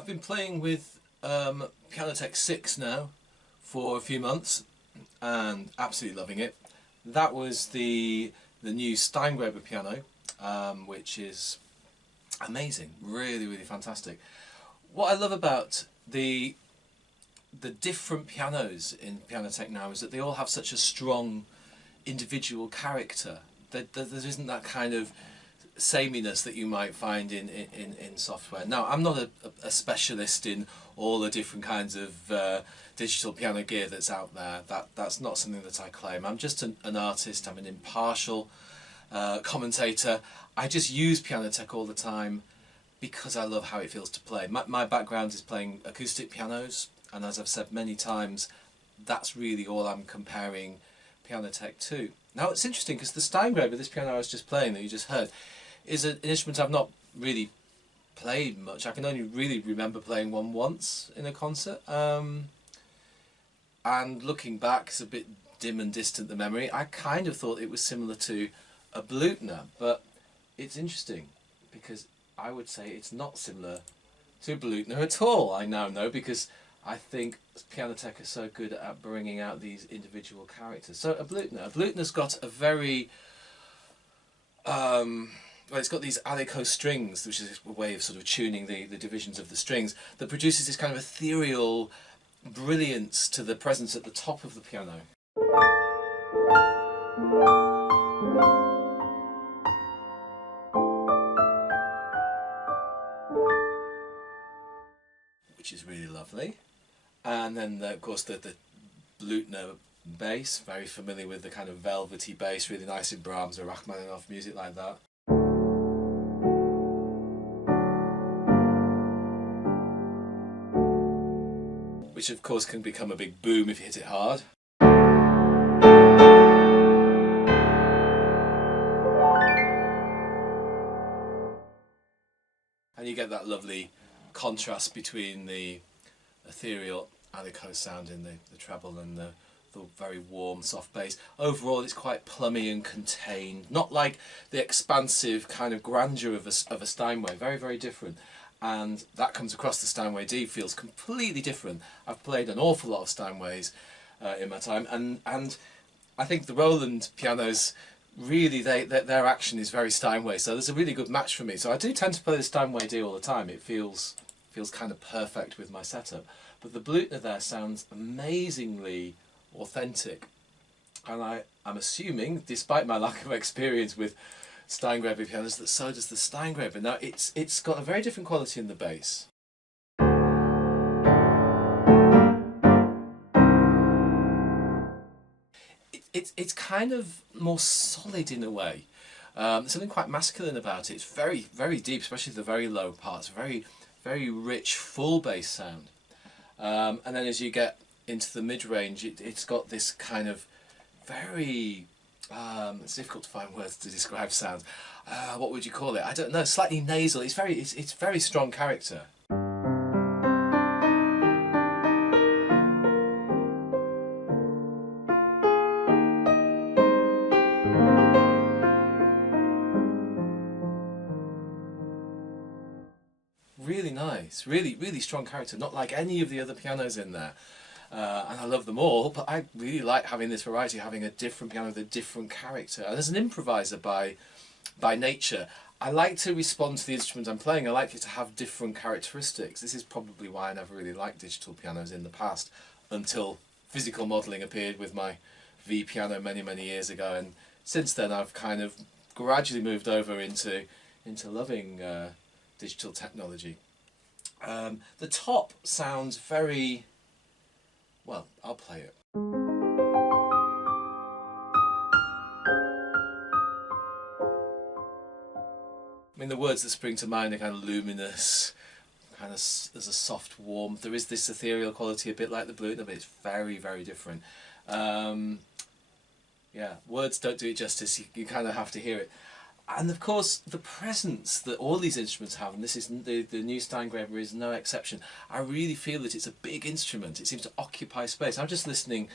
I've been playing with Pianoteq 6 now for a few months and absolutely loving it. That was the new Steingraeber piano, which is amazing, really fantastic. What I love about the different pianos in Pianoteq now is that they all have such a strong individual character. There isn't that kind of sameness that you might find in software. Now, I'm not a specialist in all the different kinds of digital piano gear that's out there. That's not something that I claim. I'm just an artist. I'm an impartial commentator. I just use Pianoteq all the time because I love how it feels to play. My background is playing acoustic pianos, and as I've said many times, that's really all I'm comparing Pianoteq to. Now, it's interesting because the Steingraeber, this piano I was just playing that you just heard, is an instrument I've not really played much. I can only really remember playing one once in a concert. And looking back, it's a bit dim and distant, the memory. I kind of thought it was similar to a Blüthner, but it's interesting because I would say it's not similar to Blüthner at all. I now know, because I think Pianoteq is so good at bringing out these individual characters. So a Blüthner's got a very well, it's got these alico strings, which is a way of sort of tuning the divisions of the strings, that produces this kind of ethereal brilliance to the presence at the top of the piano. Which is really lovely. And then, of course, the Blüthner bass, very familiar with the kind of velvety bass, really nice in Brahms or Rachmaninoff, music like that. Which of course can become a big boom if you hit it hard. And you get that lovely contrast between the ethereal alico sound in the treble and the very warm soft bass. Overall, it's quite plummy and contained, not like the expansive kind of grandeur of a Steinway. Very different. And that comes across the Steinway D, feels completely different. I've played an awful lot of Steinways in my time, and I think the Roland pianos, really, their action is very Steinway, so there's a really good match for me. So I do tend to play the Steinway D all the time. It feels kind of perfect with my setup. But the Blüthner there sounds amazingly authentic, and I'm assuming, despite my lack of experience with Steingraeber pianos, that so does the Steingraeber. Now, it's got a very different quality in the bass. It's kind of more solid in a way. There's something quite masculine about it. It's very deep, especially the very low parts. Very rich, full bass sound. And then as you get into the mid-range, it's got this kind of very, it's difficult to find words to describe sounds. What would you call it? I don't know, slightly nasal. It's very strong character. Really nice, really strong character, not like any of the other pianos in there. And I love them all, but I really like having this variety, having a different piano with a different character. And as an improviser by nature, I like to respond to the instrument I'm playing. I like it to have different characteristics. This is probably why I never really liked digital pianos in the past, until physical modelling appeared with my V piano many years ago. And since then I've kind of gradually moved over into loving digital technology. The top sounds very, well, I'll play it. I mean, the words that spring to mind are kind of luminous, kind of, there's a soft warmth. There is this ethereal quality, a bit like the Blüthner, but it's very different. Yeah, words don't do it justice. You kind of have to hear it. And of course, the presence that all these instruments have, and this is the new Steingraeber is no exception. I really feel that it's a big instrument. It seems to occupy space. I'm just listening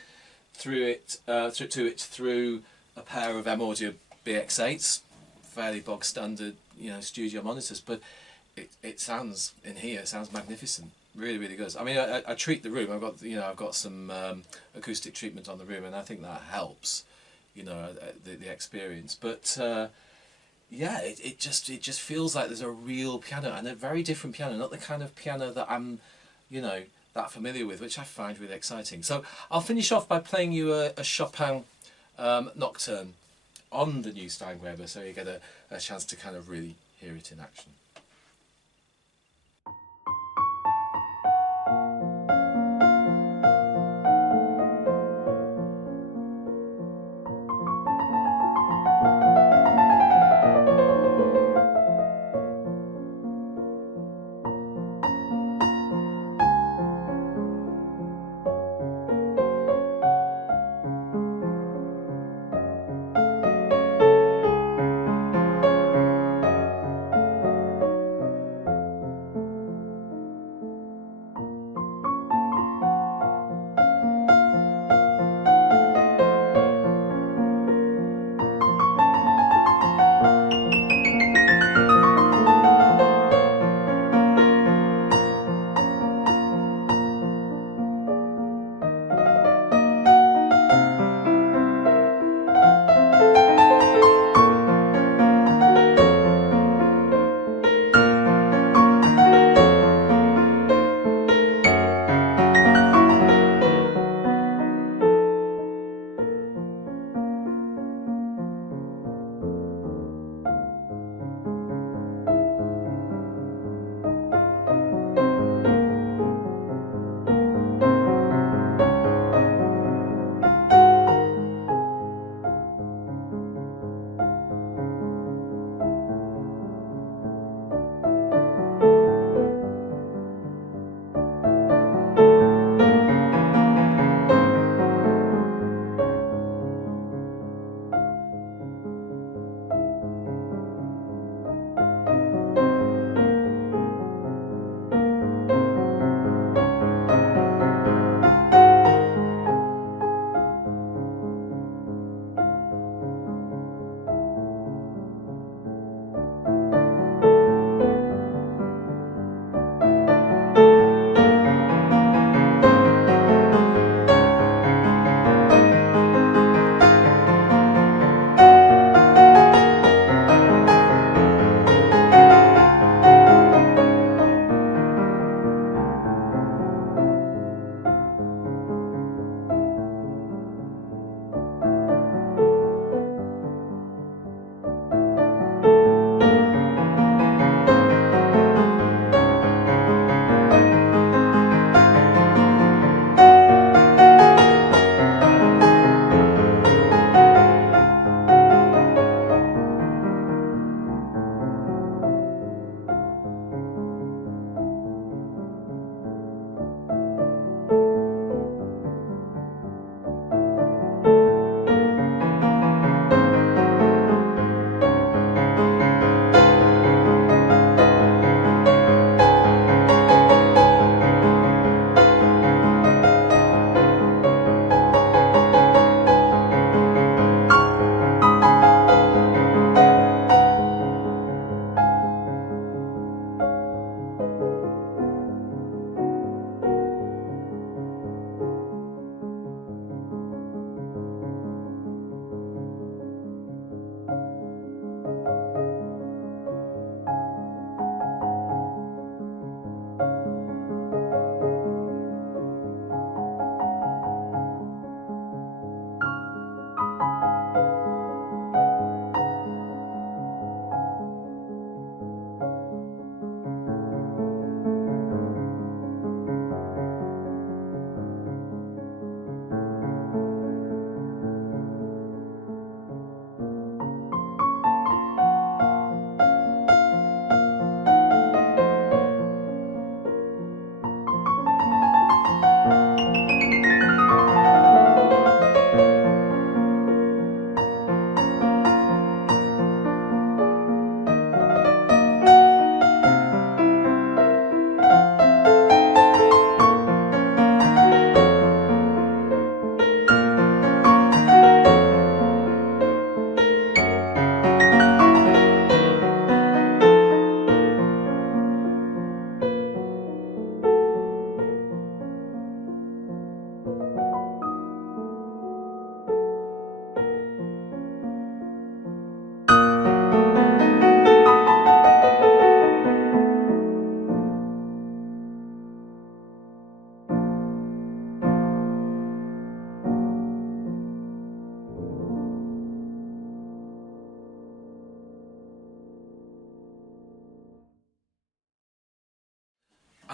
through it through a pair of M Audio BX8s, fairly bog standard, studio monitors. But it sounds in here. It sounds magnificent. Really, really good. I mean, I treat the room. I've got some acoustic treatment on the room, and I think that helps. The experience. But yeah, it just feels like there's a real piano, and a very different piano, not the kind of piano that I'm, that familiar with, which I find really exciting. So I'll finish off by playing you a Chopin nocturne on the new Steingraeber, so you get a chance to kind of really hear it in action.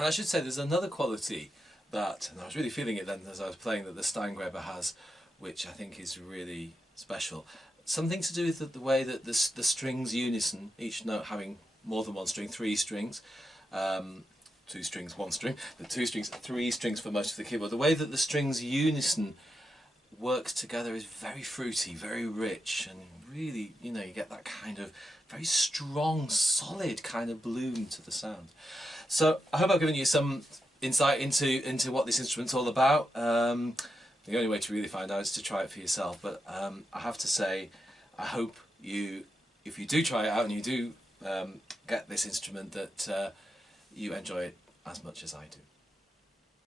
And I should say there's another quality that, and I was really feeling it then as I was playing, that the Steingraeber has, which I think is really special. Something to do with the way that the strings unison, each note having more than one string, 3 strings, 2 strings, 1 string, but 2 strings, 3 strings for most of the keyboard. The way that the strings unison works together is very fruity, very rich, and really, you know, you get that kind of very strong, solid kind of bloom to the sound. So I hope I've given you some insight into what this instrument's all about. The only way to really find out is to try it for yourself, but I have to say, I hope you, if you do try it out and you do get this instrument, that you enjoy it as much as I do.